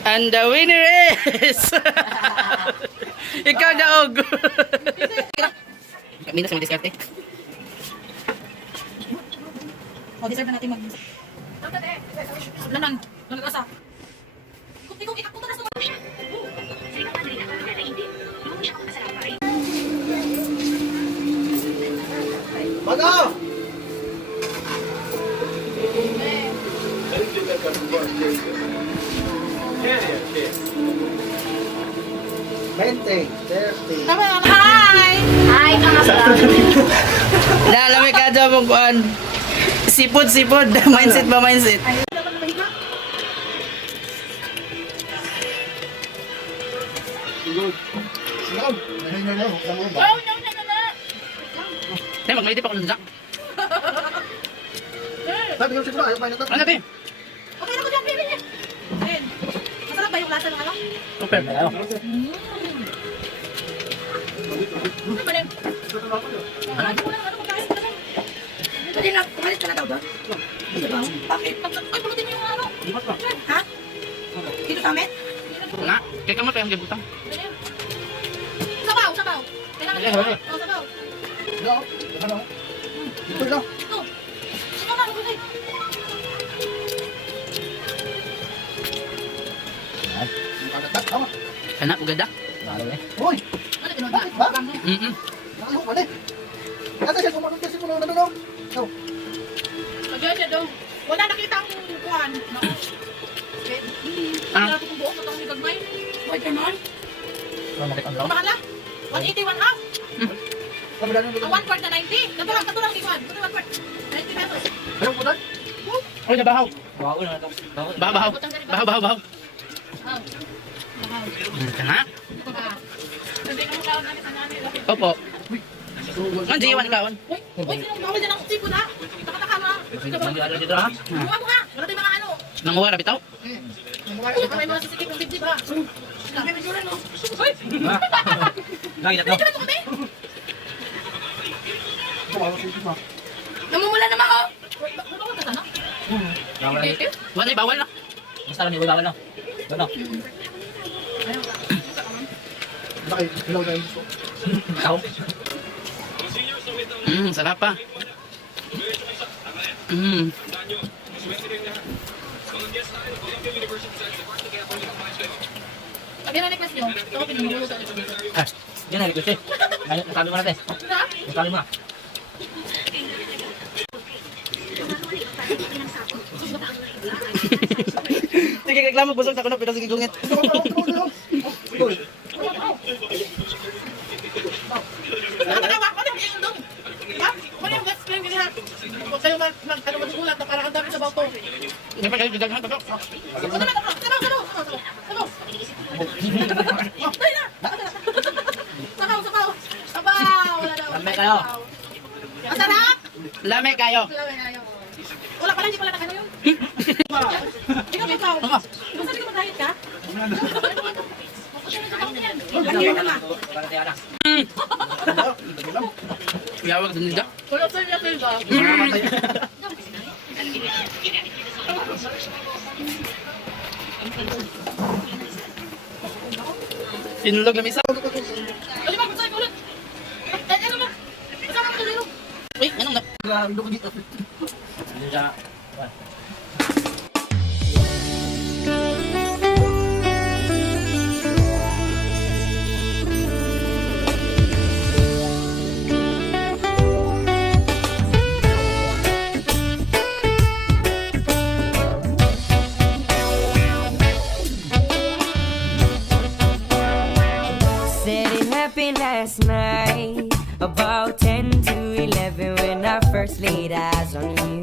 And the winner is... Ikaw na, Og. Minus yung diskarte. Deserve na natin mag... Lanan, nagkasa. Kung ikak punta na sa mga... Bago! Hi! Hi, Nalamig ka dyan mong kuhan. Sipod. Mindset ba, mindset? Tay, mag-medip ako nun dyan. Sabi ko siguro, ayaw pa ito. Ano, Tay? Okay na ko dyan, baby. Ayun. Masarap ba yung lasa ng ano? Super. Ano ba rin? Ano ko lang, ano ko tayo? Pwede na, kumalit ka na daw doon? Bakit? Ay, pulutin mo yung ano? Ha? Dito sa amin? Nga, kaya ka mo pa yung gibutang. Sabaw. Kailangan dito. Sabaw. Ano? Ito lang. Ito. Ito na, ito na. Tama. Kana, ugada. Uy! Ano, gano'n Bakit ba? Nakalimutan ko na eh. Kasi siya sumunod kasi muna na daw. Diyan siya daw. Wala nakita ang kuhan. Wala ko kung buo ko itong gagmay. Wait, ganon? Kumakan lang? 180, 1 half. Ang 1 quart na 90. Katulang ikuhan. Katulang 1 quart. 90 pesos. Ayaw po tayo. Ay, nabahaw. Bahaw. Bahaw. Kana? Sabi ka mo kaon namin sa namin. Opo. Ang diwan kawan. Uy, sinong bawal dyan ang sipon ha? Taka-taka mo. Buka mo nga. Wala tayong mga ano. Nanguha bitaw. May mga sisikip ng dibdib ha. Sabi mo dyan no. Uy! Lagi na to. Dito na ito kami. Namumula naman ako. Uy, bakit ka sana? Wala, bawal na. Basta lang, bawal na. Ano? Hilaw na yung gusto. Sarap pa. Sabi na request nyo. Ito ko pinamuluto sa ito. Ah, yan na, request eh. Nasabi mo natin. Nasabi mo na. Sige, reklamo, busog sa kuno, pero sige gungit. Huwag kayo magulat na parang ang dami sa bato. Hindi pa kayo gagawin pa. Sabaw! Wala daw. Lamay kayo. Masarap! Lame kayo. Wala pala, hindi pala nakano yun. Ikaw, ikaw. Masabi ka mag-diet ka? Ganyan naman. Yawag din nila. Wala sa niya kayo ba? Inulog na misa. Dali ba, gusto ulit. Ano ba? Kasama mo dali. Uy, anong na? Grabe ko dito. Said it happened last night, about 10 to 11 when I first laid eyes on you.